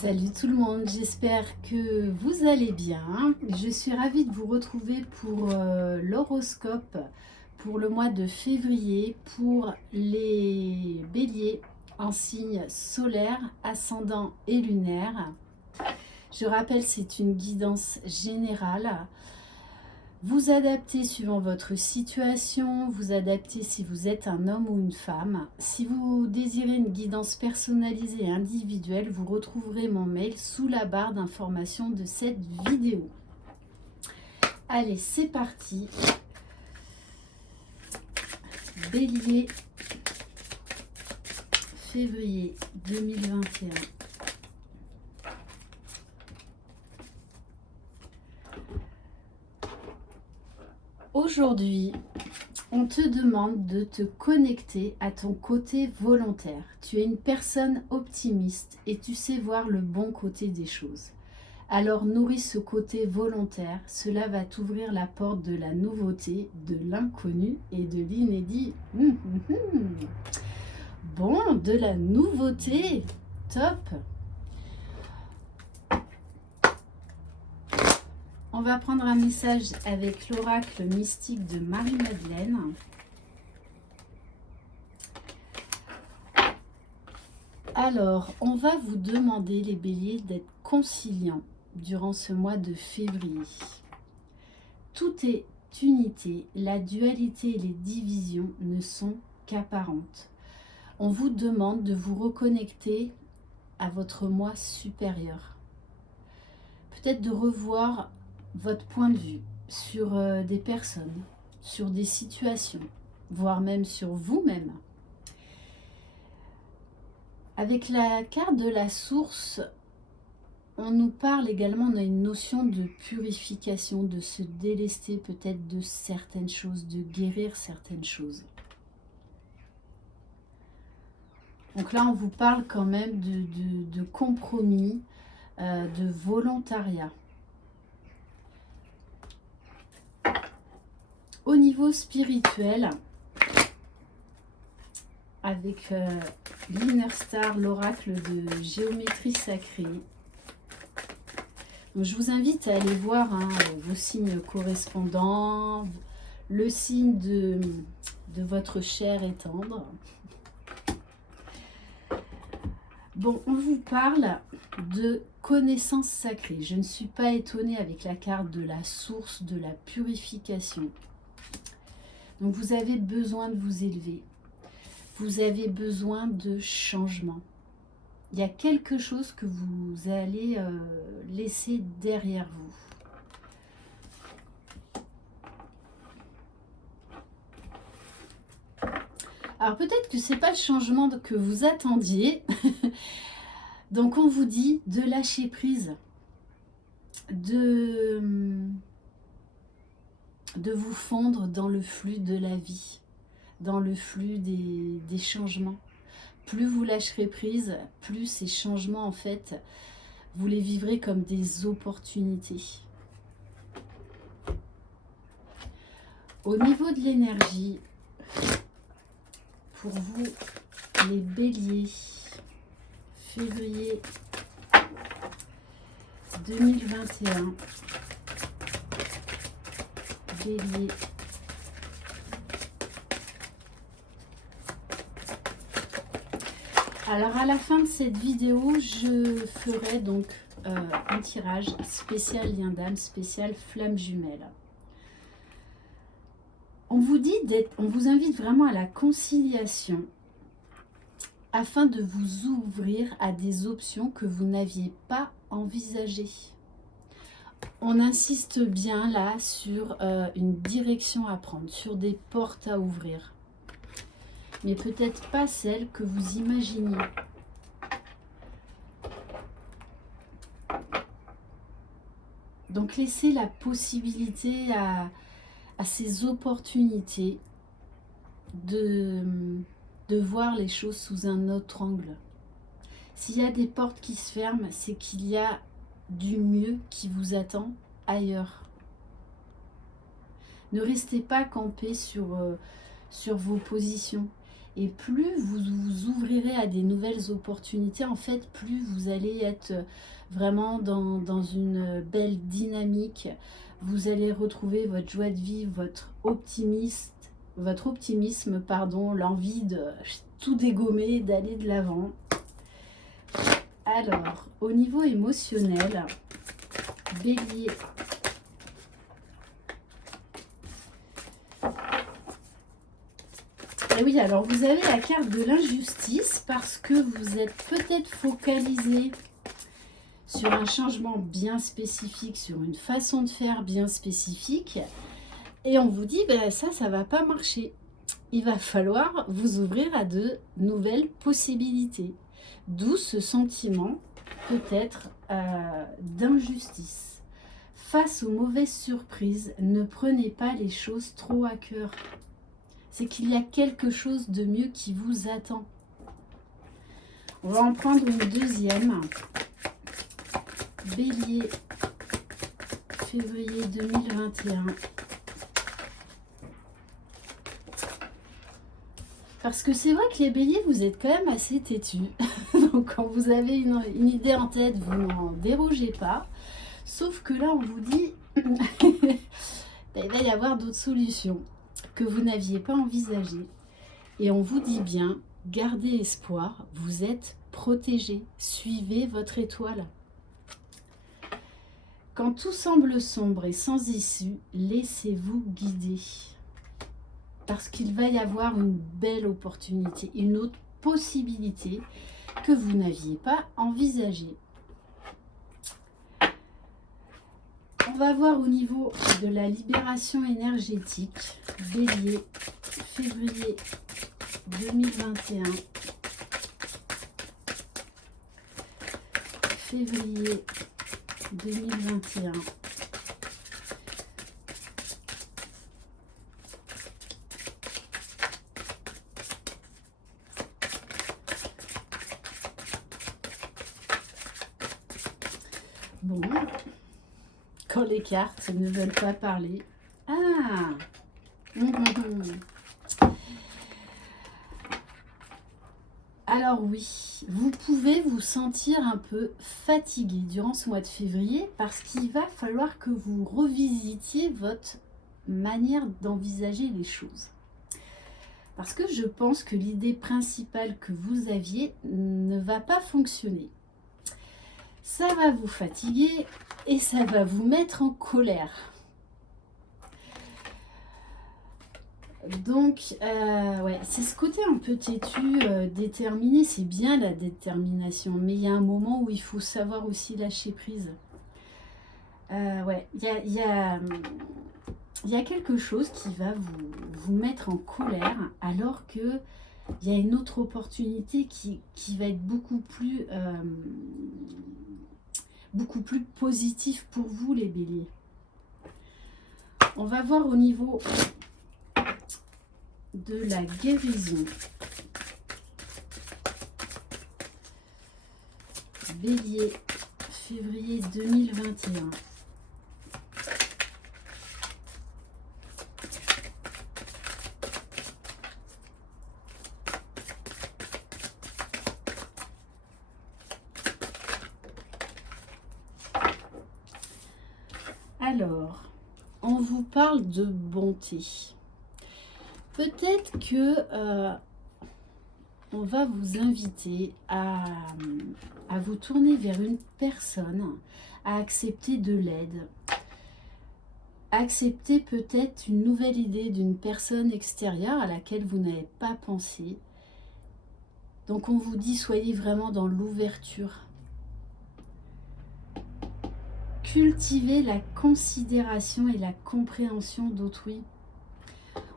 Salut tout le monde, j'espère que vous allez bien. Je suis ravie de vous retrouver pour l'horoscope pour le mois de février pour les béliers en signe solaire, ascendant et lunaire. Je rappelle, c'est une guidance générale. Vous adaptez suivant votre situation, vous adaptez si vous êtes un homme ou une femme. Si vous désirez une guidance personnalisée et individuelle, vous retrouverez mon mail sous la barre d'information de cette vidéo. Allez, c'est parti. Bélier, février 2021. Aujourd'hui, on te demande de te connecter à ton côté volontaire. Tu es une personne optimiste et tu sais voir le bon côté des choses. Alors nourris ce côté volontaire, cela va t'ouvrir la porte de la nouveauté, de l'inconnu et de l'inédit. Bon, de la nouveauté, top. On va prendre un message avec l'oracle mystique de Marie-Madeleine. Alors, on va vous demander, les béliers, d'être conciliants durant ce mois de février. Tout est unité, la dualité et les divisions ne sont qu'apparentes. On vous demande de vous reconnecter à votre moi supérieur. Peut-être de revoir votre point de vue sur des personnes, sur des situations, voire même sur vous-même. Avec la carte de la source, on nous parle également, on a une notion de purification, de se délester peut-être de certaines choses, de guérir certaines choses. Donc là, on vous parle quand même de compromis, de volontariat. Au niveau spirituel, avec l'Inner Star, l'oracle de géométrie sacrée. Donc, je vous invite à aller voir vos signes correspondants, le signe de votre chair et tendre. Bon, on vous parle de connaissance sacrée. Je ne suis pas étonnée avec la carte de la source, de la purification. Donc vous avez besoin de vous élever. Vous avez besoin de changement. Il y a quelque chose que vous allez laisser derrière vous. Alors peut-être que ce n'est pas le changement que vous attendiez. Donc on vous dit de lâcher prise, de vous fondre dans le flux de la vie, dans le flux des changements. Plus vous lâcherez prise, plus ces changements, en fait, vous les vivrez comme des opportunités. Au niveau de l'énergie, pour vous, les béliers, février 2021, bélier. Alors à la fin de cette vidéo, je ferai donc un tirage spécial lien d'âme, spécial flamme jumelle. On vous invite vraiment à la conciliation afin de vous ouvrir à des options que vous n'aviez pas envisagées. On insiste bien là sur une direction à prendre, sur des portes à ouvrir. Mais peut-être pas celle que vous imaginiez. Donc laissez la possibilité à ces opportunités de voir les choses sous un autre angle. S'il y a des portes qui se ferment, c'est qu'il y a du mieux qui vous attend ailleurs. Ne restez pas campé sur vos positions. Et plus vous vous ouvrirez à des nouvelles opportunités, en fait, plus vous allez être vraiment dans une belle dynamique. Vous allez retrouver votre joie de vivre, votre optimisme, pardon, l'envie de tout dégommer, d'aller de l'avant. Alors, au niveau émotionnel, Bélier. Et oui, alors vous avez la carte de l'injustice parce que vous êtes peut-être focalisé sur un changement bien spécifique, sur une façon de faire bien spécifique. Et on vous dit, ben ça ne va pas marcher. Il va falloir vous ouvrir à de nouvelles possibilités. D'où ce sentiment peut-être d'injustice. Face aux mauvaises surprises, ne prenez pas les choses trop à cœur. C'est qu'il y a quelque chose de mieux qui vous attend. On va en prendre une deuxième. Bélier, février 2021. Parce que c'est vrai que les béliers, vous êtes quand même assez têtus. Donc quand vous avez une idée en tête, vous n'en dérogez pas. Sauf que là, on vous dit, il va y avoir d'autres solutions que vous n'aviez pas envisagées. Et on vous dit bien, gardez espoir, vous êtes protégés. Suivez votre étoile. Quand tout semble sombre et sans issue, laissez-vous guider. Parce qu'il va y avoir une belle opportunité, une autre possibilité que vous n'aviez pas envisagée. On va voir au niveau de la libération énergétique, Bélier, février 2021. Février 2021. Bon, quand les cartes ne veulent pas parler. Ah Alors oui, vous pouvez vous sentir un peu fatigué durant ce mois de février parce qu'il va falloir que vous revisitiez votre manière d'envisager les choses. Parce que je pense que l'idée principale que vous aviez ne va pas fonctionner. Ça va vous fatiguer et ça va vous mettre en colère. Donc, ouais, c'est ce côté un peu têtu, déterminé. C'est bien la détermination, mais il y a un moment où il faut savoir aussi lâcher prise. Ouais, il y a quelque chose qui va vous mettre en colère alors que il y a une autre opportunité qui va être beaucoup plus positif pour vous, les béliers. On va voir au niveau de la guérison. Bélier, février 2021. Alors, on vous parle de bonté. Peut-être que on va vous inviter à vous tourner vers une personne, à accepter de l'aide, accepter peut-être une nouvelle idée d'une personne extérieure à laquelle vous n'avez pas pensé. Donc on vous dit, soyez vraiment dans l'ouverture. Cultivez la considération et la compréhension d'autrui.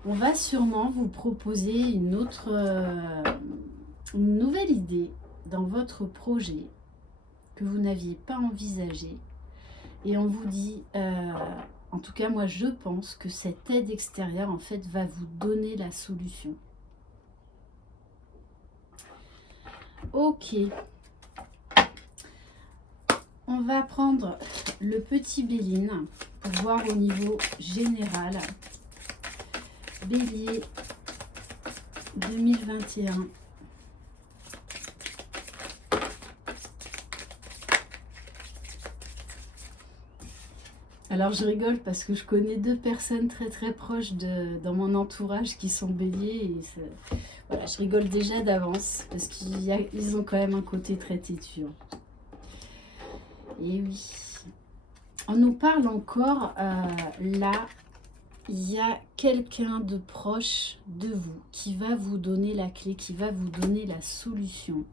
On va sûrement vous proposer une nouvelle idée dans votre projet que vous n'aviez pas envisagé. Et on vous dit, en tout cas moi je pense que cette aide extérieure en fait va vous donner la solution. Ok. On va prendre le petit Béline pour voir au niveau général. Bélier, 2021. Alors je rigole parce que je connais 2 personnes très proches dans mon entourage qui sont béliers et voilà, je rigole déjà d'avance parce qu'ils ont quand même un côté très têtu. Et oui, on nous parle encore là, il y a quelqu'un de proche de vous qui va vous donner la clé, qui va vous donner la solution.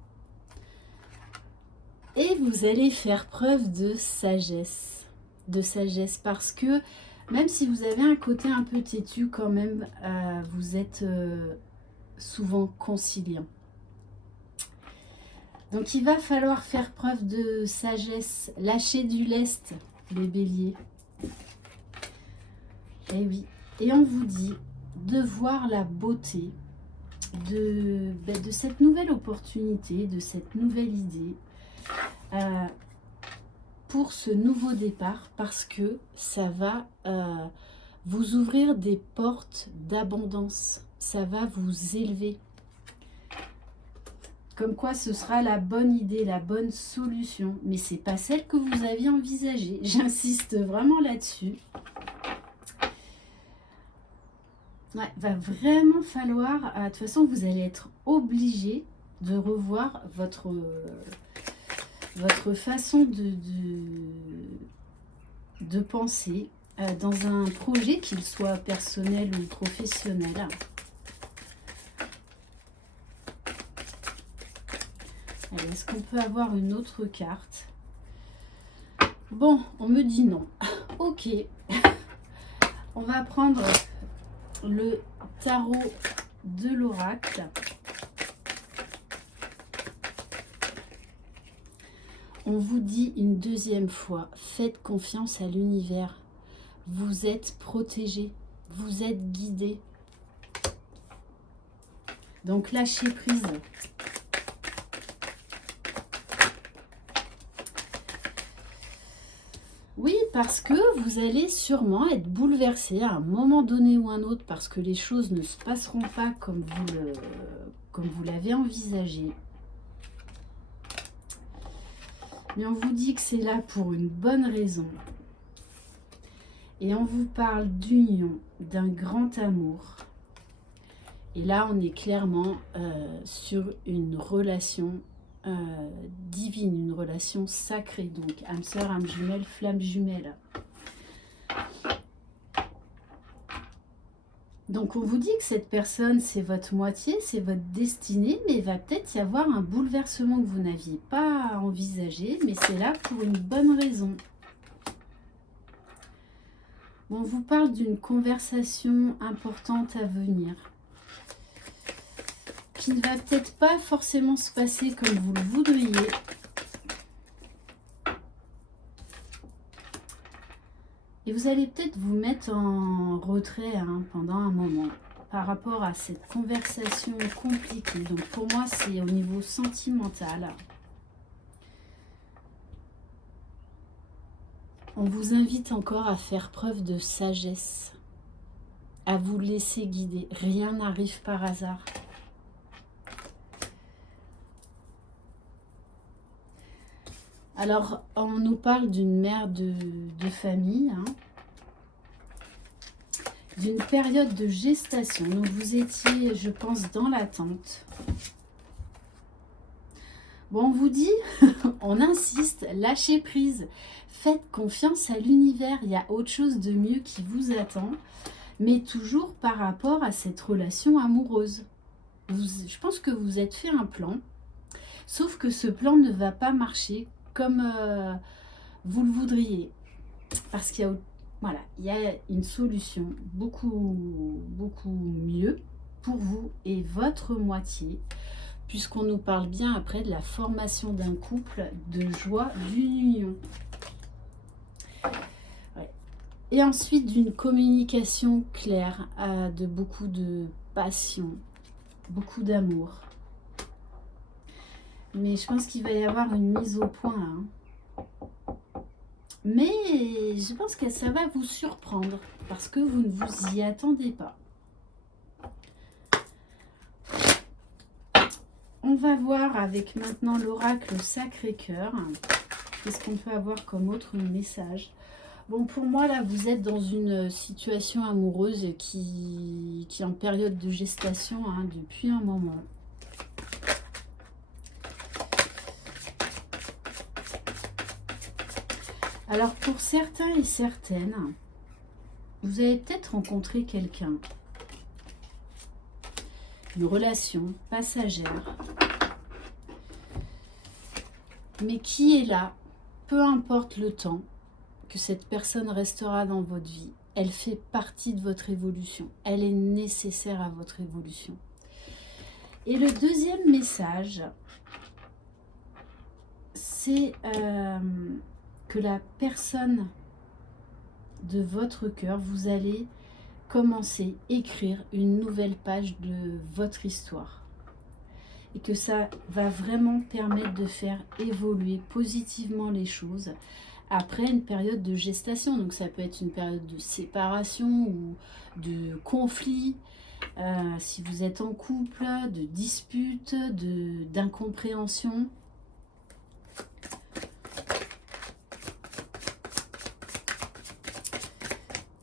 Et vous allez faire preuve de sagesse. Parce que même si vous avez un côté un peu têtu quand même, vous êtes souvent conciliant. Donc il va falloir faire preuve de sagesse, lâcher du lest, les béliers. Et oui, et on vous dit de voir la beauté de cette nouvelle opportunité, de cette nouvelle idée, pour ce nouveau départ, parce que ça va vous ouvrir des portes d'abondance, ça va vous élever. Comme quoi ce sera la bonne idée, la bonne solution, mais c'est pas celle que vous aviez envisagée. J'insiste vraiment là-dessus. Ouais, va vraiment falloir, de toute façon vous allez être obligé de revoir votre façon de penser dans un projet, qu'il soit personnel ou professionnel. Allez, est-ce qu'on peut avoir une autre carte? Bon, on me dit non. Ok. On va prendre le tarot de l'oracle. On vous dit une deuxième fois, faites confiance à l'univers. Vous êtes protégé, vous êtes guidé. Donc lâchez prise. Oui, parce que vous allez sûrement être bouleversé à un moment donné ou un autre, parce que les choses ne se passeront pas comme vous l'avez envisagé. Mais on vous dit que c'est là pour une bonne raison. Et on vous parle d'union, d'un grand amour. Et là, on est clairement sur une relation divine, une relation sacrée. Donc, âme sœur, âme jumelle, flamme jumelle. Donc, on vous dit que cette personne, c'est votre moitié, c'est votre destinée, mais il va peut-être y avoir un bouleversement que vous n'aviez pas envisagé, mais c'est là pour une bonne raison. On vous parle d'une conversation importante à venir, qui ne va peut-être pas forcément se passer comme vous le voudriez. Et vous allez peut-être vous mettre en retrait pendant un moment par rapport à cette conversation compliquée. Donc pour moi, c'est au niveau sentimental. On vous invite encore à faire preuve de sagesse, à vous laisser guider. Rien n'arrive par hasard. Alors, on nous parle d'une mère de famille, d'une période de gestation. Donc, vous étiez, je pense, dans l'attente. Bon, on vous dit, on insiste, lâchez prise. Faites confiance à l'univers. Il y a autre chose de mieux qui vous attend, mais toujours par rapport à cette relation amoureuse. Je pense que vous êtes fait un plan, sauf que ce plan ne va pas marcher comme vous le voudriez, parce qu'il y a, voilà, il y a une solution beaucoup mieux pour vous et votre moitié, puisqu'on nous parle bien après de la formation d'un couple, de joie, d'une union. Ouais. Et ensuite d'une communication claire, de beaucoup de passion, beaucoup d'amour. Mais je pense qu'il va y avoir une mise au point. Mais je pense que ça va vous surprendre parce que vous ne vous y attendez pas. va voir avec maintenant l'oracle Sacré-Cœur. Qu'est-ce qu'on peut avoir comme autre message? Bon, pour moi, là, vous êtes dans une situation amoureuse qui est en période de gestation hein, depuis un moment. Alors, pour certains et certaines, vous avez peut-être rencontré quelqu'un. Une relation passagère. Mais qui est là, peu importe le temps que cette personne restera dans votre vie, elle fait partie de votre évolution. Elle est nécessaire à votre évolution. Et le deuxième message, c'est que la personne de votre cœur, vous allez commencer à écrire une nouvelle page de votre histoire. Et que ça va vraiment permettre de faire évoluer positivement les choses après une période de gestation. Donc ça peut être une période de séparation ou de conflit, si vous êtes en couple, de dispute, d'incompréhension.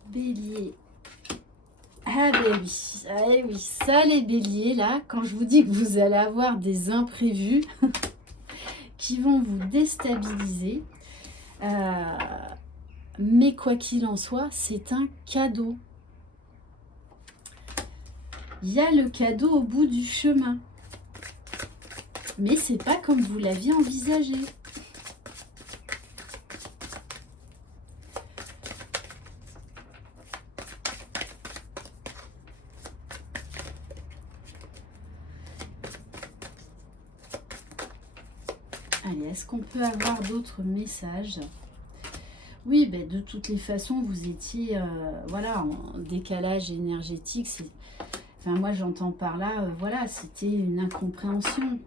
Bélier. Ah ben oui, oui, ça les béliers là, quand je vous dis que vous allez avoir des imprévus qui vont vous déstabiliser, mais quoi qu'il en soit, c'est un cadeau. Il y a le cadeau au bout du chemin, mais c'est pas comme vous l'aviez envisagé. Allez, est-ce qu'on peut avoir d'autres messages? Oui, ben de toutes les façons, vous étiez voilà, en décalage énergétique. Enfin, moi, j'entends par là, voilà, c'était une incompréhension,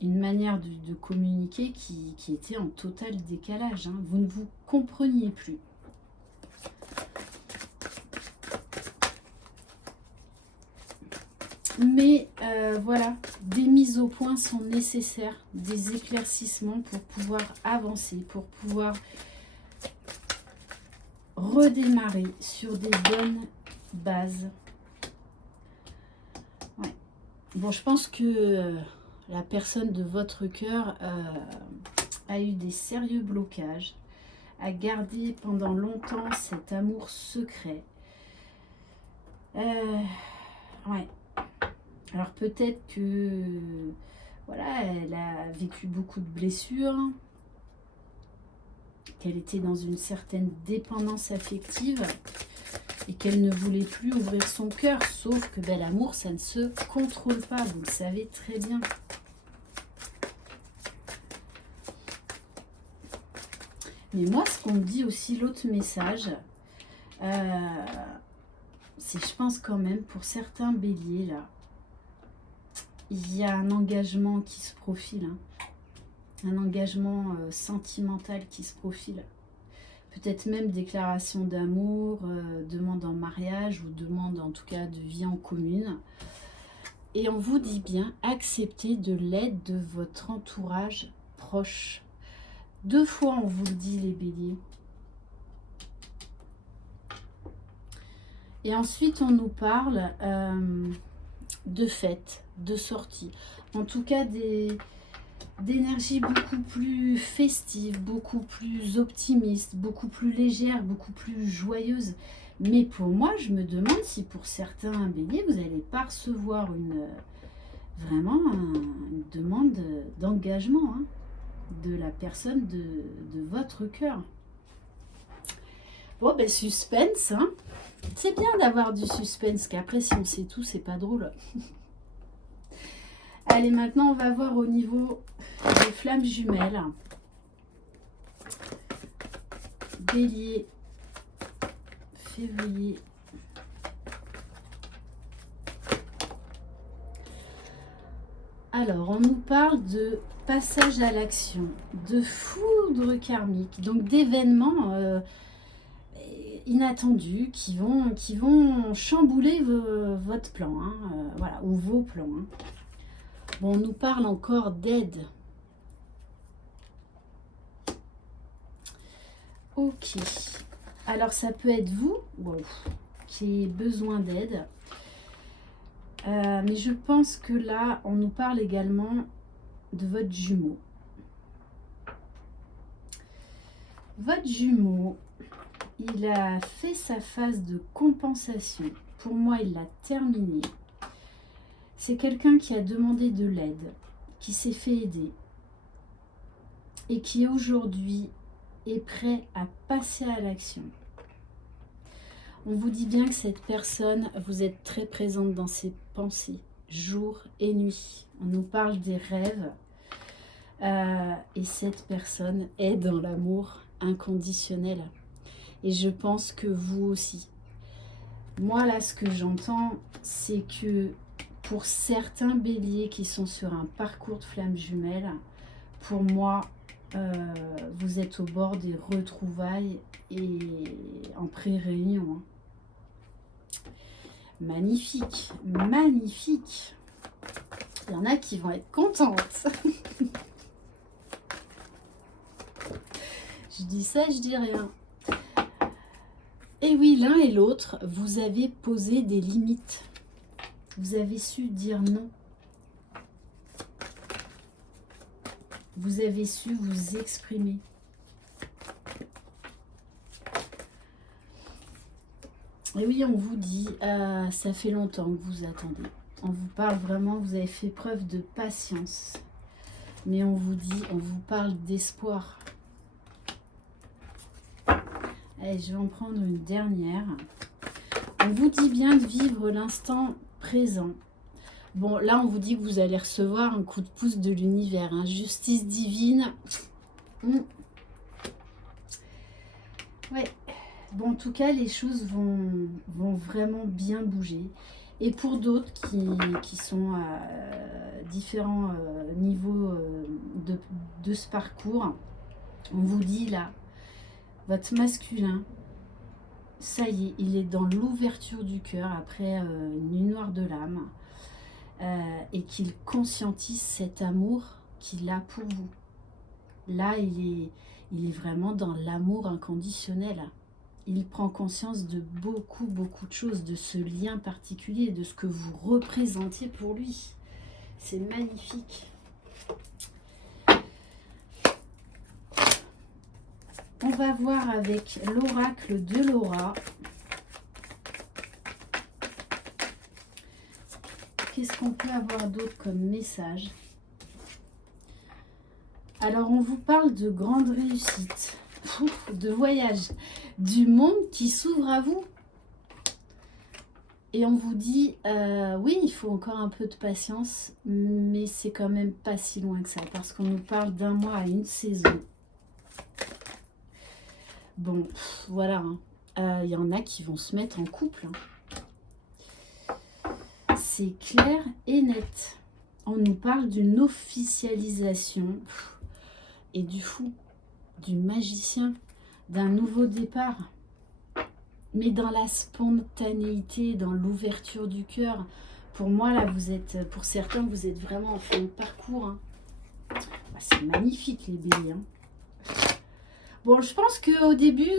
une manière de communiquer qui était en total décalage. Hein. Vous ne vous compreniez plus. Mais voilà, des mises au point sont nécessaires, des éclaircissements pour pouvoir avancer, pour pouvoir redémarrer sur des bonnes bases. Ouais. Bon, je pense que la personne de votre cœur a eu des sérieux blocages, a gardé pendant longtemps cet amour secret. Ouais. Alors peut-être que voilà, elle a vécu beaucoup de blessures, qu'elle était dans une certaine dépendance affective et qu'elle ne voulait plus ouvrir son cœur. Sauf que ben, l'amour, ça ne se contrôle pas, vous le savez très bien. Mais moi, ce qu'on me dit aussi, l'autre message, c'est, je pense quand même, pour certains béliers, là, il y a un engagement qui se profile, hein. Un engagement sentimental qui se profile. Peut-être même déclaration d'amour, demande en mariage ou demande en tout cas de vie en commune. Et on vous dit bien, acceptez de l'aide de votre entourage proche. 2 fois on vous le dit les béliers. Et ensuite on nous parle de fêtes, de sorties. En tout cas d'énergie beaucoup plus festive, beaucoup plus optimiste, beaucoup plus légère, beaucoup plus joyeuse. Mais pour moi, je me demande si pour certains béliers, vous n'allez pas recevoir vraiment une demande d'engagement hein, de la personne de votre cœur. Bon, ben suspense, hein. C'est bien d'avoir du suspense, qu'après si on sait tout, c'est pas drôle. Allez, maintenant on va voir au niveau des flammes jumelles. Bélier, février. Alors, on nous parle de passage à l'action, de foudre karmique, donc d'événements inattendus qui vont chambouler votre plan, hein, voilà, ou vos plans. Hein. Bon, on nous parle encore d'aide. Ok. Alors, ça peut être vous, wow, qui avez besoin d'aide. Mais je pense que là, on nous parle également de votre jumeau. Votre jumeau, il a fait sa phase de compensation. Pour moi, il l'a terminé. C'est quelqu'un qui a demandé de l'aide, qui s'est fait aider et qui aujourd'hui est prêt à passer à l'action. On vous dit bien que cette personne, vous êtes très présente dans ses pensées, jour et nuit. On nous parle des rêves et cette personne est dans l'amour inconditionnel. Et je pense que vous aussi. Moi, là, ce que j'entends, c'est que pour certains béliers qui sont sur un parcours de flammes jumelles, pour moi, vous êtes au bord des retrouvailles et en pré-réunion. Magnifique, magnifique. Il y en a qui vont être contentes. Je dis ça, je dis rien. Et oui, l'un et l'autre, vous avez posé des limites. Vous avez su dire non. Vous avez su vous exprimer. Et oui, on vous dit, ça fait longtemps que vous attendez. On vous parle vraiment, vous avez fait preuve de patience. Mais on vous dit, on vous parle d'espoir. Allez, je vais en prendre une dernière. On vous dit bien de vivre l'instant présent. Bon, là, on vous dit que vous allez recevoir un coup de pouce de l'univers. Hein. Justice divine. Ouais. Bon, en tout cas, les choses vont vraiment bien bouger. Et pour d'autres qui sont à différents niveaux de ce parcours, on vous dit là, votre masculin, ça y est, il est dans l'ouverture du cœur après une nuit noire de l'âme et qu'il conscientise cet amour qu'il a pour vous. Là, il est vraiment dans l'amour inconditionnel. Il prend conscience de beaucoup de choses, de ce lien particulier, de ce que vous représentiez pour lui. C'est magnifique. On va voir avec l'oracle de Laura. Qu'est-ce qu'on peut avoir d'autre comme message? Alors, on vous parle de grande réussite, de voyage, du monde qui s'ouvre à vous. Et on vous dit, oui, il faut encore un peu de patience, mais c'est quand même pas si loin que ça, parce qu'on nous parle d'un mois à une saison. Bon, voilà, il y en a qui vont se mettre en couple. C'est clair et net. On nous parle d'une officialisation et du fou, du magicien, d'un nouveau départ. Mais dans la spontanéité, dans l'ouverture du cœur. Pour moi, là, pour certains, vous êtes vraiment en fin de parcours. Hein. C'est magnifique, les béliers. Hein. Bon, je pense qu'au début,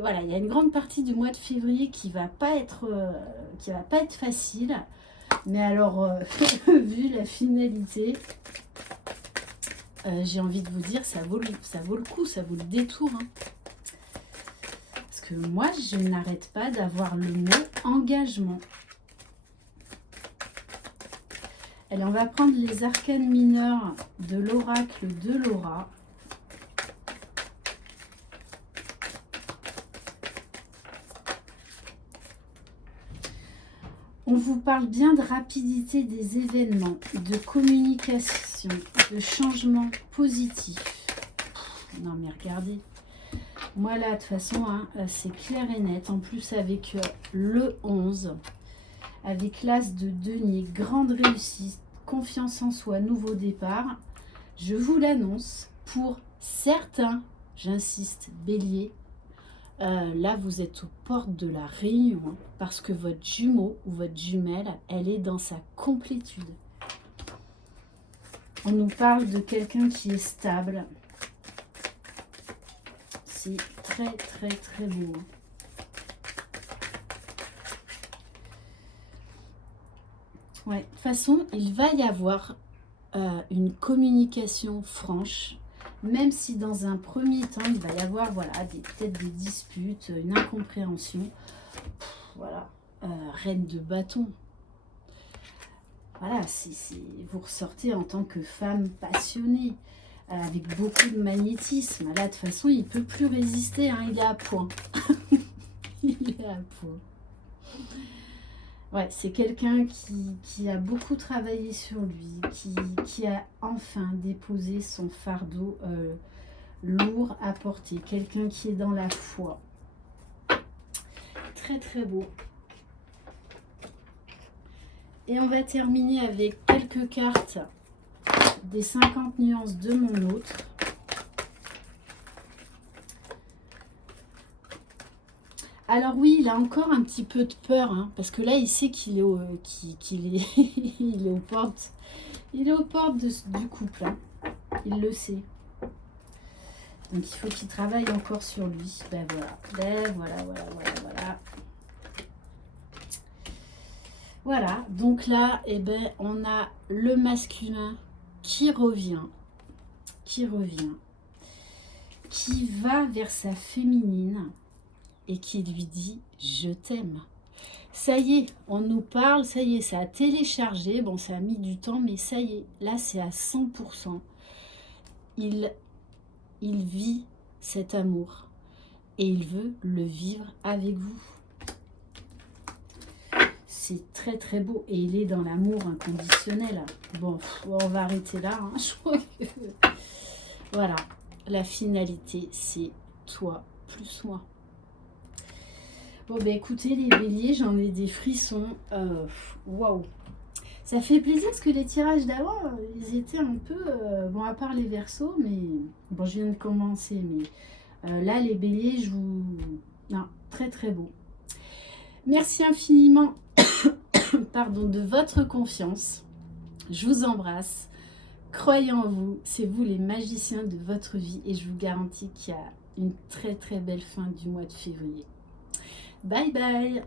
voilà, il y a une grande partie du mois de février qui va pas être facile. Mais alors, vu la finalité, j'ai envie de vous dire, ça vaut le coup, ça vaut le détour. Hein. Parce que moi, je n'arrête pas d'avoir le mot engagement. Allez, on va prendre les arcanes mineurs de l'oracle de Laura. On vous parle bien de rapidité des événements, de communication, de changement positif. Non mais regardez, moi là de toute façon, hein, c'est clair et net. En plus avec le 11, avec l'as de denier, grande réussite, confiance en soi, nouveau départ. Je vous l'annonce, pour certains, j'insiste, bélier, là vous êtes aux portes de la réunion, parce que votre jumeau ou votre jumelle, elle est dans sa complétude. On nous parle de quelqu'un qui est stable. C'est très, très, très beau. Ouais, de toute façon, il va y avoir une communication franche, même si dans un premier temps, il va y avoir voilà, peut-être des disputes, une incompréhension. Voilà, reine de bâton. Voilà, vous ressortez en tant que femme passionnée, avec beaucoup de magnétisme. Là, de toute façon, il ne peut plus résister, hein, il est à point. Il est à point. Ouais, c'est quelqu'un qui a beaucoup travaillé sur lui, qui a enfin déposé son fardeau lourd à porter. Quelqu'un qui est dans la foi. Très, très beau. Et on va terminer avec quelques cartes des 50 nuances de mon autre. Alors oui, il a encore un petit peu de peur, hein, parce que là, il sait qu'il est, il est aux portes. Il est aux portes du couple. Hein. Il le sait. Donc il faut qu'il travaille encore sur lui. Ben voilà. Ben voilà, voilà, voilà, voilà. Voilà. Donc là, eh ben, on a le masculin qui revient. Qui va vers sa féminine et qui lui dit « Je t'aime ». Ça y est, on nous parle, ça y est, ça a téléchargé. Bon, ça a mis du temps, mais ça y est, là, c'est à 100%. Il vit cet amour et il veut le vivre avec vous. C'est très, très beau. Et il est dans l'amour inconditionnel. Bon, on va arrêter là. Hein. Je crois que... Voilà, la finalité, c'est toi plus moi. Bon, ben écoutez, les béliers, j'en ai des frissons. Waouh! Ça fait plaisir parce que les tirages d'avant, ils étaient un peu... bon, à part les versos, mais... Bon, je viens de commencer, mais là, les béliers, je vous... Non, très, très beau. Merci infiniment pardon, de votre confiance. Je vous embrasse. Croyez en vous, c'est vous les magiciens de votre vie et je vous garantis qu'il y a une très, très belle fin du mois de février. Bye bye.